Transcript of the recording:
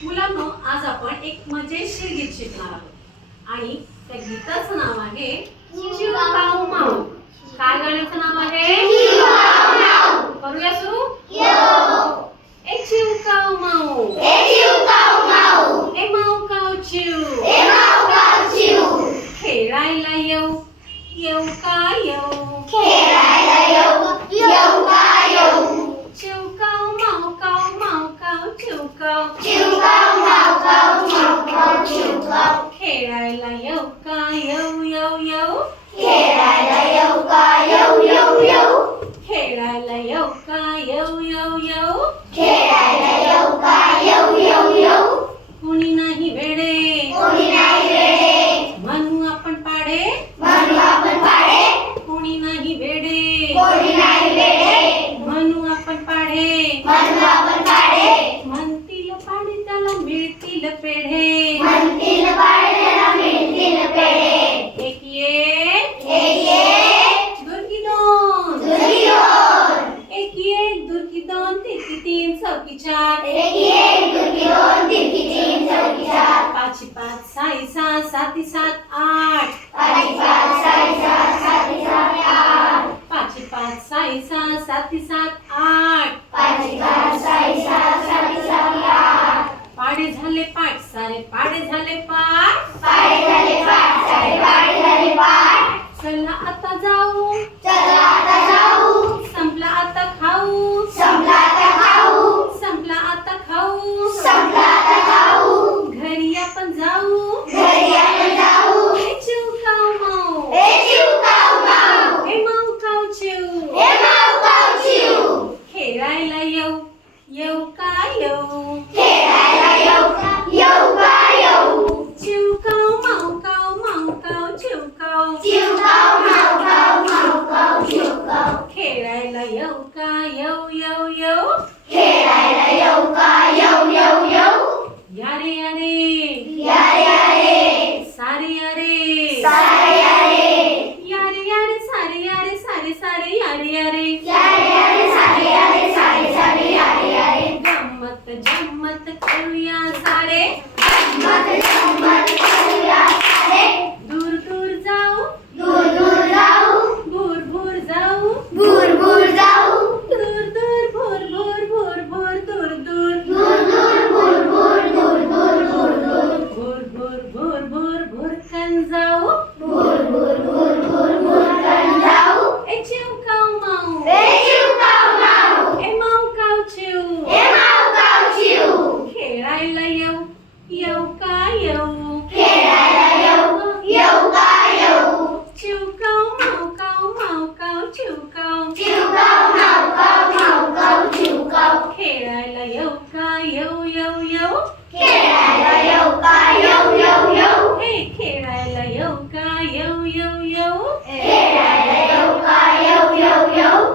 मुलांनो आज आपण एक मजेशीर गीत शिकणार आहोत. आणि त्या गीताचं नाव आहे माऊ काय गाण्याचं नाव आहे? करूया सुरू? ए चिव काऊ माऊ. ए माऊ. काऊ चिव. खेळायला येऊ येऊ का येऊ? चिव काऊ माऊ काऊ माऊ काऊ चिव काऊ खेळायला येऊ का? येऊ येऊ येऊ. खेळायला येऊ का? येऊ येऊ कुणी तिरकी तीन चौकी चार पाची पाच साई सात साती सात आठ. पाची पाच साई सात साती सात आठ. पाडे झाले पाठ सारे पाडे झाले पाठ. चला आता जाऊ. là yêu yêu cá yêu khỉ lại là yêu yêu cá yêu chiều câu màu câu màu câu chiều câu chiều câu màu câu màu lại là yêu cá yêu yêu yêu khỉ lại là yêu cá yêu yêu yêu जम्मत करूया सारे दूर दूर जाऊ भूर भूर जाऊ भूर भूर जाऊ दूर दूर भूर भूर भूर भूर दूर दूर दूर दूर भूर भूर दूर दूर दूर दूर भूर भूर भूर भूर भूर जाऊ भूर भूर भूर भूर भूर कन जाऊ ए चिव खाऊ माऊ ए जीव काऊ माऊ ए माऊ खाऊ चिव ए माऊ काऊ जीव खेळायला येऊ येऊ का येऊ खेळायला येऊ येऊ का येऊ चिव खाऊ माऊ खाऊ माऊ खाऊ चिव खाऊ जीव काऊ माऊ काऊ माऊ काऊ जीव काऊ खेळायला येऊ का येऊ येऊ येऊ खेळायला येऊ का येऊ येऊ येऊ हे खेळायला येऊ का येऊ येऊ येऊ खेळायला येऊ का येऊ येऊ येऊ